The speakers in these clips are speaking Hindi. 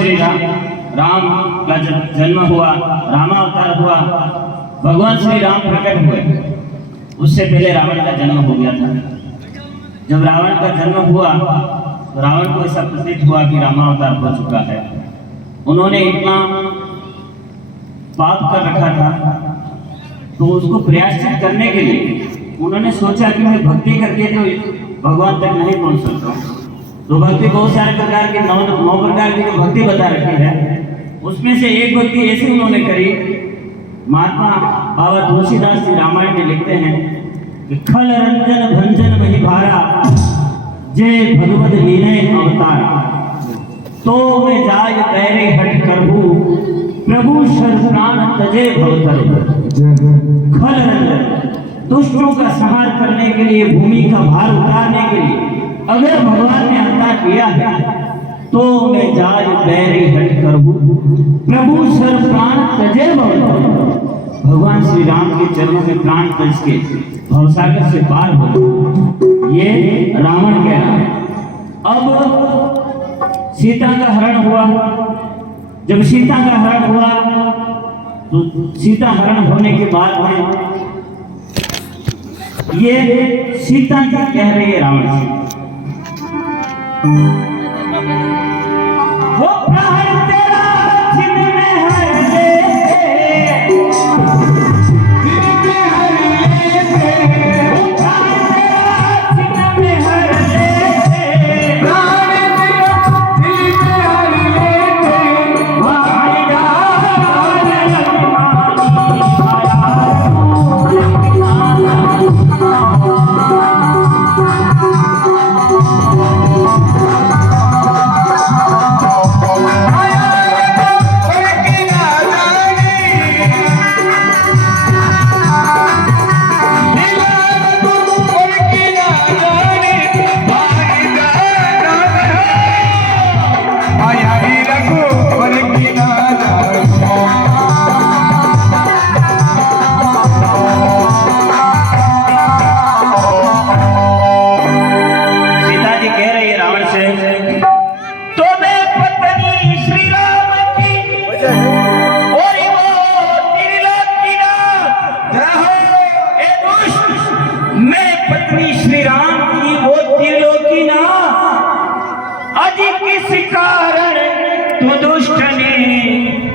श्री राम का जब जन्म हुआ, रामावतार हुआ, भगवान श्री राम प्रकट हुए, उससे पहले रावण का जन्म हो गया था। जब रावण का जन्म हुआ तो रावण को ऐसा प्रतीत हुआ कि रामावतार हो चुका है। उन्होंने इतना पाप कर रखा था, तो उसको प्रायश्चित करने के लिए उन्होंने सोचा कि मैं भक्ति करके तो भगवान तक नहीं पहुंच सकता। तो भक्ति बहुत सारे प्रकार की, नौ प्रकार की जो भक्ति बता रखी है, उसमें से एक भक्ति ऐसी उन्होंने करी। महात्मा बाबा तुलसीदास जी रामायण में लिखते हैं कि खल रंजन भंजन वही भारा, जय भगवत लीने अवतार, तो मैं जाय पैरे हट करहु, प्रभु शर प्राण तजे भवतर। खल रंजन, दुष्टों का संहार करने के लिए, भूमि का भार उतारने के लिए अगर भगवान ने अवतार किया है, तो मैं जाय पैरे हट करहु, प्रभु शर प्राण तजे भवतर। भगवान श्री राम के चरणों में प्राण तज के भवसागर से पार हो, ये रावण कह रहा है। अब सीता का हरण हुआ। जब सीता का हरण हुआ तो सीता हरण होने के बाद में ये सीता जी कह रही है रावण से, वो प्रहर तेरा छिन में हर ले,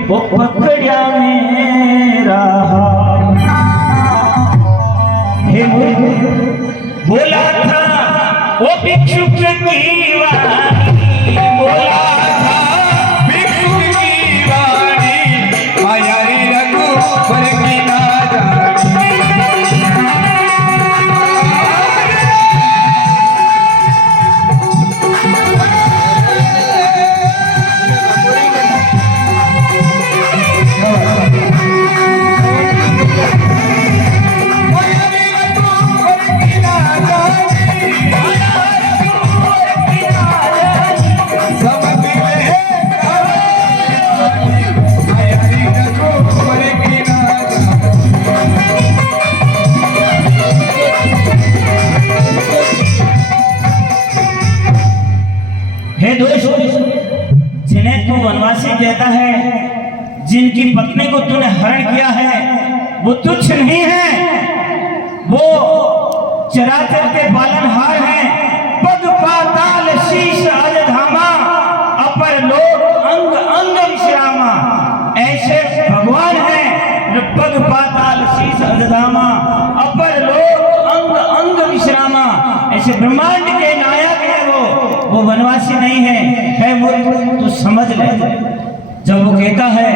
वो पकड़िया मेरा हे बोला था वो भिक्षुक की वाणी, बोला था भिक्षुक की वाणी, माया रे रघुवर की ना जानी। जिन्हें तू वनवासी कहता है, जिनकी पत्नी को तूने हरण किया है, वो तुच्छ नहीं है, वो चराचर के पालनहार हैं। पग पाताल शीश अजधामा, अपर लोक अंग अंग विश्रामा। ऐसे भगवान हैं जो पग पाताल शीश अजधामा, अपर लोक अंग अंग विश्रामा। ऐसे ब्रह्मांड के नायक है वो वनवासी नहीं है वो तो समझ ले। जब वो कहता है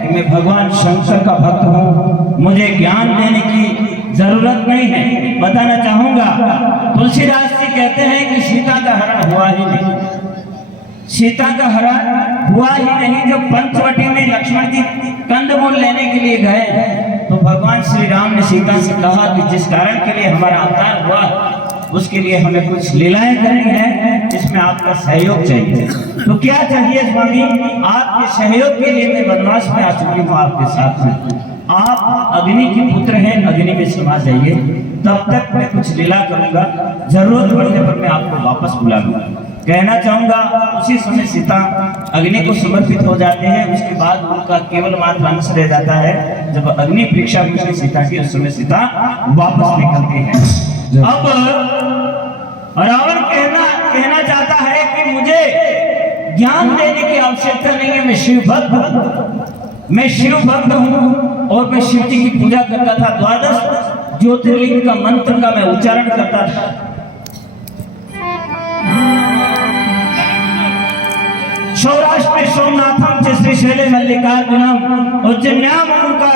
कि मैं भगवान शंकर का भक्त हूँ, मुझे ज्ञान देने की जरूरत नहीं है, बताना चाहूंगा। तुलसीदास जी कहते हैं कि सीता का हरण हुआ ही नहीं, सीता का हरण हुआ ही नहीं। जब पंचवटी में लक्ष्मण जी कंदमूल लेने के लिए गए तो भगवान श्री राम ने सीता से कहा कि जिस कारण के लिए हमारा अवतार हुआ उसके लिए हमें कुछ लीलाएं करनी है, जिसमें आपका सहयोग चाहिए। तो क्या चाहिए स्वामी? आपके सहयोग के लिए मैं वनवास में आ चुकी हूँ आपके साथ में। आप अग्नि के पुत्र हैं, अग्नि में समा जाइए, तब तक मैं कुछ लीला करूंगा, जरूरत पड़ने पर मैं आपको वापस बुला लूंगा। कहना चाहूंगा उसी समय सीता अग्नि को समर्पित हो जाते हैं। उसके बाद उनका केवल मात्र अंश रह जाता है। जब अग्नि परीक्षा में सीता की, उस समय सीता वापस निकलती है। अब रावण कहना चाहता है कि मुझे ज्ञान देने की आवश्यकता नहीं है, मैं शिव भक्त हूँ और मैं शिव जी की पूजा करता था। 12 ज्योतिर्लिंग का मंत्र का मैं उच्चारण करता था। सौराष्ट्र में सोमनाथम च श्रीशैले मल्लिकार्जुनम उज्जैन्याम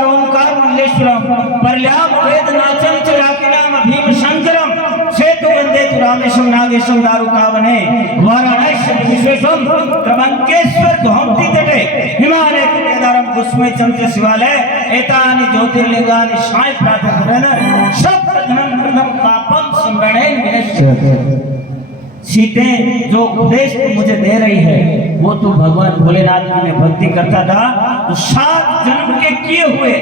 ओंकार मल्लेश्वरम परल्याम वेदनाचम च राकिनाम भीम शंकरम सेतु वंदे तु रामेशम नागेशम दारुकावने वाराणसी विश्वेशम त्रयंकेश्वर गोमती तटे हिमालय केदारम कुसुमे चंद्र शिवालय एतानि ज्योतिर्लिंगानि साय प्रातः सप्तजन्म कृतम पापम स्मरणेन विनश्यति। सीते जो उपदेश मुझे दे रही है वो तो भगवान भोलेनाथ की मैं भक्ति करता था तो 7 जन्म के किए हुए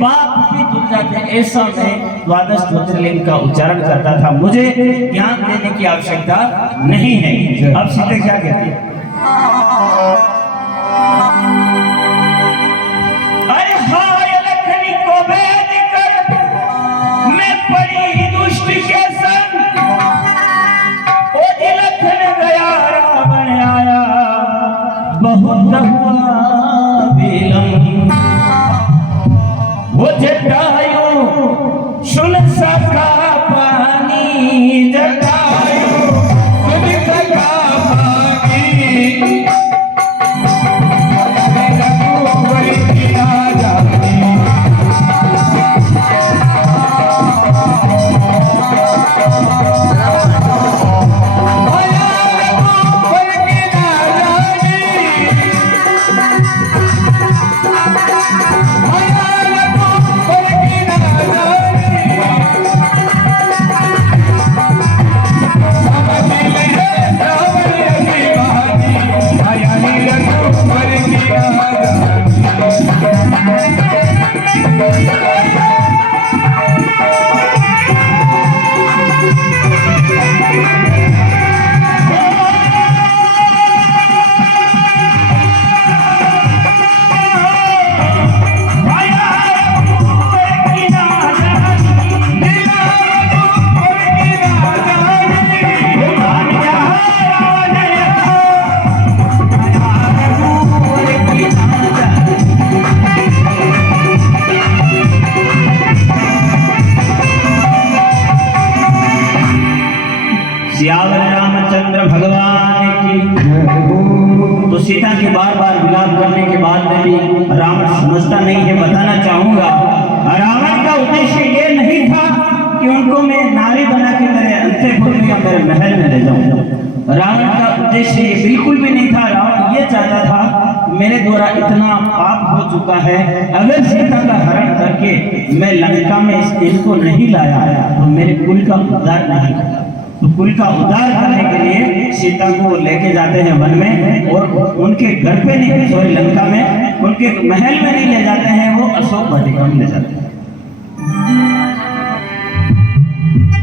पाप भी धुल जाते। ऐसा मैं 12 ज्योतिर्लिंग का उच्चारण करता था, मुझे ज्ञान देने की आवश्यकता नहीं है। अब सीते क्या कहती है? अरे हाय लखनी को भेद कर मैं पड़ी दुष्ट के संग, बहुत हुआ विलंब, वो जटायु सुन सका पानी, जटायु सुन सका पानी, रघुवर की राजधानी। सियावर रामचंद्र भगवान की। तो सीता के बार बार विलाप करने के बाद में भी रावण समझता नहीं है। बताना चाहूंगा रावण का उद्देश्य ये नहीं था कि उनको मैं नारी बना के मेरे अंतःपुर या मेरे महल में ले जाऊं। रावण का उद्देश्य ये बिल्कुल भी नहीं था। रावण ये चाहता था मेरे द्वारा इतना पाप हो चुका है, अगर सीता का हरण करके मैं लंका में इसको नहीं लाया तो मेरे कुल का उद्धार नहीं होगा। तो कुल का उद्धार करने के लिए सीता को लेके जाते हैं वन में, और उनके घर पे नहीं, सॉरी लंका में, उनके महल में नहीं ले जाते हैं, वो अशोक वाटिका में ले जाते हैं।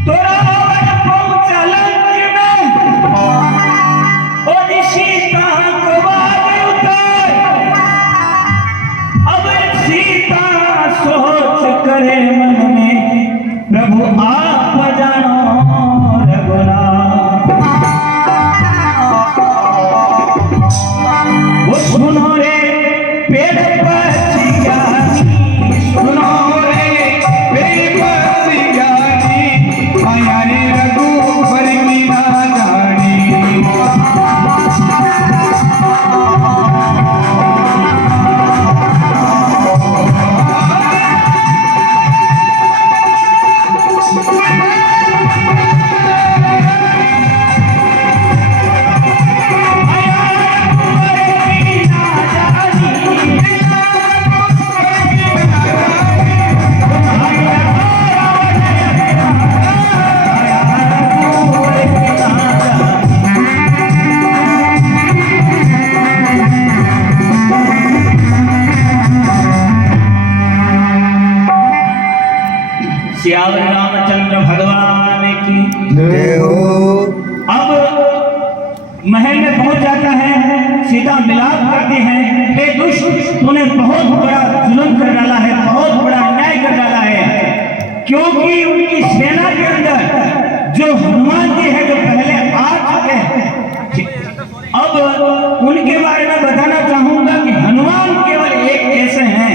तो रावण पहुंचा लंका में और सीता को बाहर उतार। अब सीता सोच करे मन में, प्रभु आप जानो वो सुनो रे पेड़ पर ज्ञानी, सुनो रे पेड़ पर ज्ञानी, आया रे रघुवर की राजधानी। सियावर रामचंद्र भगवान की। अब महल मिलाप करते हैं, हे दुष्ट तूने बहुत बड़ा जुल्म कर डाला है, बहुत बड़ा अन्याय कर डाला है। क्योंकि उनकी सेना के अंदर जो हनुमान जी है जो पहले आ चुके हैं, अब उनके बारे में बताना चाहूंगा कि हनुमान केवल एक ऐसे हैं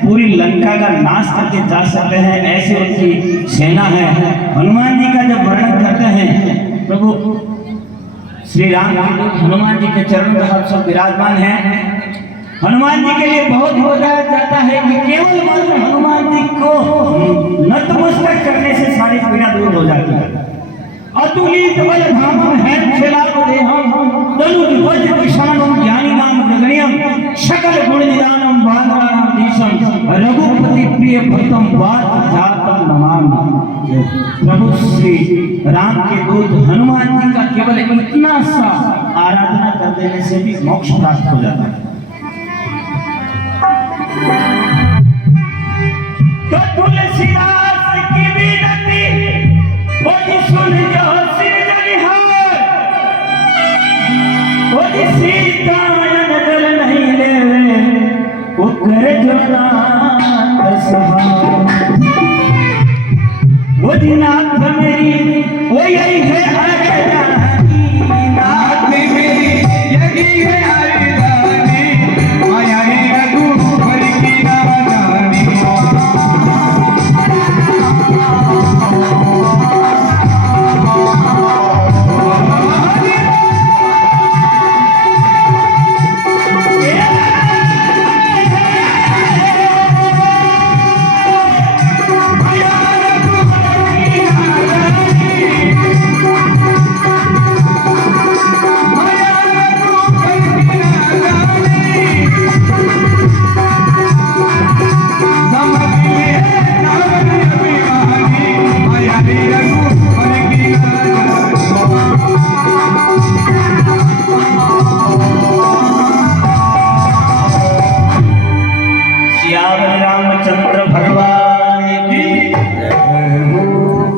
पूरी लंका का नाश करके जा सकते हैं, ऐसे उनकी सेना है। हनुमान जी का जब वर्णन करते हैं प्रभु श्री राम के दूत हनुमान जी के चरणों में हम सब विराजमान हैं। हनुमान जी के लिए बहुत बताया जाता है कि केवल मात्र हनुमान जी को नतमस्तक करने से सारी पीड़ा दूर हो जाती है। अतुलित बल धामम है छलाप देहम तनुज वज्र विशालम ज्ञानी नाम गगनियम सकल गुण निदानम वानराणाम देशम रघुपति प्रिय भक्तम वात जातम नमामि। प्रभु श्री राम के दूत हनुमान जी का केवल इतना सा आराधना कर देने से भी मोक्ष प्राप्त हो जाता है। तो तुलसीदास की विनती बोली सुन जो सिरजनिहार, बोली सीता नजर नहीं लेवे उकर जो नाथ सहार। वो नाथ मेरी वो यही है अरदानी, नाथ मेरी यही है अरदानी, माया रे रघुवर की राजधानी। रामचंद्र